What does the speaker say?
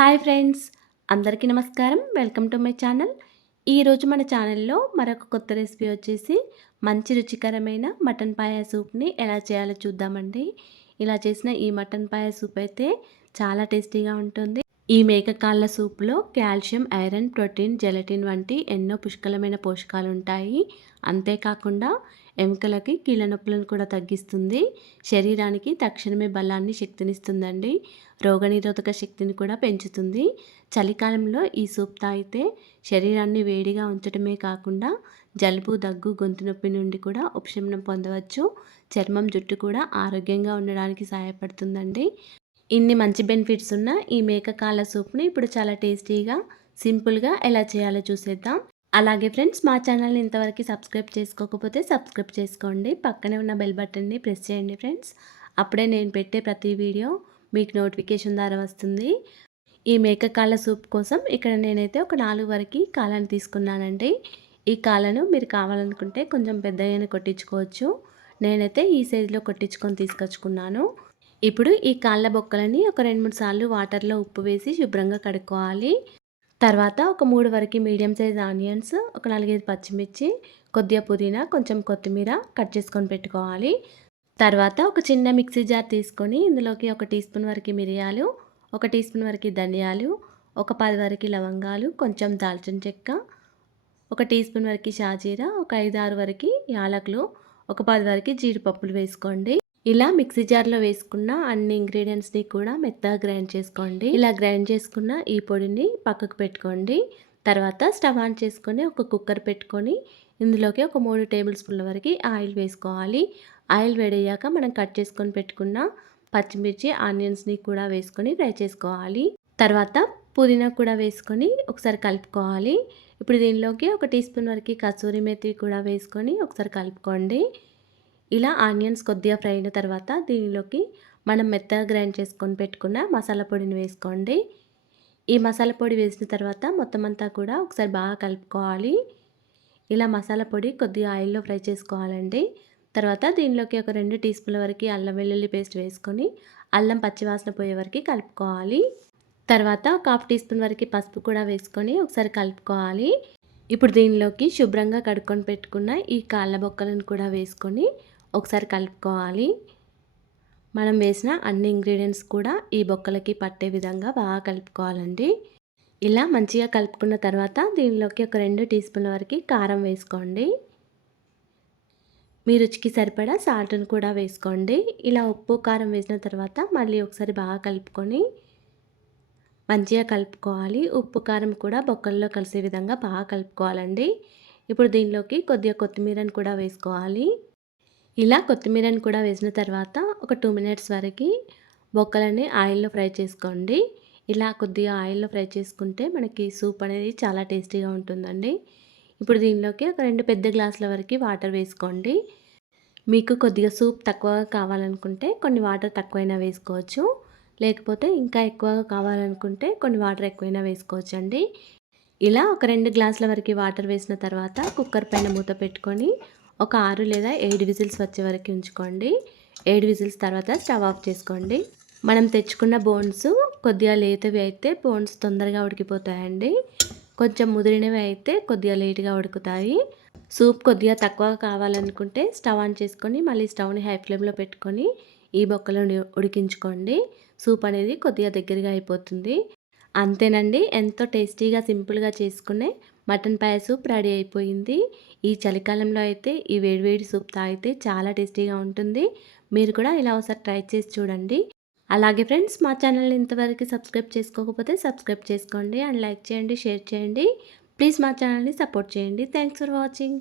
Hi friends అందరికీ నమస్కారం. Welcome to my channel. ఈరోజు మన ఛానల్లో మరొక కొత్త రెసిపీ వచ్చేసి మంచి రుచికరమైన మటన్ పాయ సూప్ని ఎలా చేయాలో చూద్దామండి. ఇలా చేసిన ఈ మటన్ పాయ సూప్ అయితే చాలా టేస్టీగా ఉంటుంది. ఈ మేకకాళ్ళ సూప్లో కాల్షియం ఐరన్ ప్రోటీన్ జెలటిన్ వంటి ఎన్నో పుష్కలమైన పోషకాలు ఉంటాయి. అంతేకాకుండా ఎముకలకి కీళ్ళ నొప్పులను కూడా తగ్గిస్తుంది. శరీరానికి తక్షణమే బలాన్ని శక్తినిస్తుందండి. రోగనిరోధక శక్తిని కూడా పెంచుతుంది. చలికాలంలో ఈ సూప్ తాగితే శరీరాన్ని వేడిగా ఉంచడమే కాకుండా జలుబు దగ్గు గొంతు నొప్పి నుండి కూడా ఉపశమనం పొందవచ్చు. చర్మం జుట్టు కూడా ఆరోగ్యంగా ఉండడానికి సహాయపడుతుందండి. ఇన్ని మంచి బెనిఫిట్స్ ఉన్న ఈ మేకకాల సూప్ని ఇప్పుడు చాలా టేస్టీగా సింపుల్గా ఎలా చేయాలో చూసేద్దాం. అలాగే ఫ్రెండ్స్ మా ఛానల్ని ఇంతవరకు సబ్స్క్రైబ్ చేసుకోకపోతే సబ్స్క్రైబ్ చేసుకోండి. పక్కనే ఉన్న బెల్ బటన్ని ప్రెస్ చేయండి ఫ్రెండ్స్. అప్పుడే నేను పెట్టే ప్రతి వీడియో మీకు నోటిఫికేషన్ ద్వారా వస్తుంది. ఈ మేక కాళ్ళ సూప్ కోసం ఇక్కడ నేనైతే ఒక నాలుగు వరకు కాళ్ళని తీసుకున్నానండి. ఈ కాళ్ళను మీరు కావాలనుకుంటే కొంచెం పెద్దగానే కొట్టించుకోవచ్చు. నేనైతే ఈ సైజులో కొట్టించుకొని తీసుకొచ్చుకున్నాను. ఇప్పుడు ఈ కాళ్ళ బొక్కలని ఒక రెండు మూడు సార్లు వాటర్లో ఉప్పు వేసి శుభ్రంగా కడుక్కోవాలి. తర్వాత ఒక మూడు వరకు మీడియం సైజ్ ఆనియన్స్ ఒక నాలుగైదు పచ్చిమిర్చి కొద్దిగా పుదీనా కొంచెం కొత్తిమీర కట్ చేసుకొని పెట్టుకోవాలి. తర్వాత ఒక చిన్న మిక్సీ జార్ తీసుకొని ఇందులోకి ఒక టీ స్పూన్ వరకు మిరియాలు ఒక టీ స్పూన్ వరకు ధనియాలు ఒక పది వరకు లవంగాలు కొంచెం దాల్చిన చెక్క ఒక టీ స్పూన్ వరకు షాజీరా ఒక ఐదు ఆరు వరకు యాలకులు ఒక పది వరకు జీడిపప్పులు వేసుకోండి. ఇలా మిక్సీ జార్లో వేసుకున్న అన్ని ఇంగ్రీడియంట్స్ని కూడా మెత్తగా గ్రైండ్ చేసుకోండి. ఇలా గ్రైండ్ చేసుకున్న ఈ పొడిని పక్కకు పెట్టుకోండి. తర్వాత స్టవ్ ఆన్ చేసుకొని ఒక కుక్కర్ పెట్టుకొని ఇందులోకి ఒక మూడు టేబుల్ స్పూన్ల వరకు ఆయిల్ వేసుకోవాలి. ఆయిల్ వేడయ్యాక మనం కట్ చేసుకొని పెట్టుకున్న పచ్చిమిర్చి ఆనియన్స్ని కూడా వేసుకొని ఫ్రై చేసుకోవాలి. తర్వాత పుదీనా కూడా వేసుకొని ఒకసారి కలుపుకోవాలి. ఇప్పుడు దీనిలోకి ఒక టీ స్పూన్ వరకు కసూరి మెత్తి కూడా వేసుకొని ఒకసారి కలుపుకోండి. ఇలా ఆనియన్స్ కొద్దిగా ఫ్రై అయిన తర్వాత దీనిలోకి మనం మెత్తగా గ్రైండ్ చేసుకొని పెట్టుకున్న మసాలా పొడిని వేసుకోండి. ఈ మసాలా పొడి వేసిన తర్వాత మొత్తం అంతా కూడా ఒకసారి బాగా కలుపుకోవాలి. ఇలా మసాలా పొడి కొద్దిగా ఆయిల్లో ఫ్రై చేసుకోవాలండి. తర్వాత దీనిలోకి ఒక రెండు టీ స్పూన్ల వరకు అల్లం వెల్లుల్లి పేస్ట్ వేసుకొని అల్లం పచ్చివాసన పోయే వరకు కలుపుకోవాలి. తర్వాత ఒక హాఫ్ టీ స్పూన్ వరకు పసుపు కూడా వేసుకొని ఒకసారి కలుపుకోవాలి. ఇప్పుడు దీనిలోకి శుభ్రంగా కడుక్కొని పెట్టుకున్న ఈ కాళ్ళ బొక్కలను కూడా వేసుకొని ఒకసారి కలుపుకోవాలి. మనం వేసిన అన్ని ఇంగ్రీడియంట్స్ కూడా ఈ బొక్కలకి పట్టే విధంగా బాగా కలుపుకోవాలండి. ఇలా మంచిగా కలుపుకున్న తర్వాత దీనిలోకి ఒక రెండు టీ స్పూన్ల వరకు కారం వేసుకోండి. మీ రుచికి సరిపడా సాల్ట్ని కూడా వేసుకోండి. ఇలా ఉప్పు కారం వేసిన తర్వాత మళ్ళీ ఒకసారి బాగా కలుపుకొని మంచిగా కలుపుకోవాలి. ఉప్పు కారం కూడా బొక్కల్లో కలిసే విధంగా బాగా కలుపుకోవాలండి. ఇప్పుడు దీనిలోకి కొద్దిగా కొత్తిమీరను కూడా వేసుకోవాలి. ఇలా కొత్తిమీరని కూడా వేసిన తర్వాత ఒక టూ మినిట్స్ వరకు బొక్కలని ఆయిల్లో ఫ్రై చేసుకోండి. ఇలా కొద్దిగా ఆయిల్లో ఫ్రై చేసుకుంటే మనకి సూప్ అనేది చాలా టేస్టీగా ఉంటుందండి. ఇప్పుడు దీనిలోకి ఒక రెండు పెద్ద గ్లాసుల వరకు వాటర్ వేసుకోండి. మీకు కొద్దిగా సూప్ తక్కువగా కావాలనుకుంటే కొన్ని వాటర్ తక్కువైనా వేసుకోవచ్చు. లేకపోతే ఇంకా ఎక్కువగా కావాలనుకుంటే కొన్ని వాటర్ ఎక్కువైనా వేసుకోవచ్చు అండి ఇలా ఒక రెండు గ్లాసుల వరకు వాటర్ వేసిన తర్వాత కుక్కర్ పైన మూత పెట్టుకొని ఒక ఆరు లేదా ఏడు విజిల్స్ వచ్చే వరకు ఉంచుకోండి. ఏడు విజిల్స్ తర్వాత స్టవ్ ఆఫ్ చేసుకోండి. మనం తెచ్చుకున్న బోన్స్ కొద్దిగా లేతవి అయితే బోన్స్ తొందరగా ఉడికిపోతాయండి. కొంచెం ముదిరినవి అయితే కొద్దిగా లేట్గా ఉడుకుతాయి. సూప్ కొద్దిగా తక్కువ కావాలనుకుంటే స్టవ్ ఆన్ చేసుకొని మళ్ళీ స్టవ్ని హై ఫ్లేమ్లో పెట్టుకొని ఈ బొక్కలను ఉడికించుకోండి. సూప్ అనేది కొద్దిగా దగ్గరగా అయిపోతుంది. అంతేనండి. ఎంతో టేస్టీగా సింపుల్గా చేసుకునే మటన్ పాయ సూప్ రెడీ అయిపోయింది. ఈ చలికాలంలో అయితే ఈ వేడివేడి సూప్ తాగితే చాలా టేస్టీగా ఉంటుంది. మీరు కూడా ఇలా ఒకసారి ట్రై చేసి చూడండి. అలాగే ఫ్రెండ్స్ మా ఛానల్ని ఇంతవరకు సబ్స్క్రైబ్ చేసుకోకపోతే సబ్స్క్రైబ్ చేసుకోండి అండ్ లైక్ చేయండి షేర్ చేయండి. ప్లీజ్ మా ఛానల్ని సపోర్ట్ చేయండి. Thanks for watching.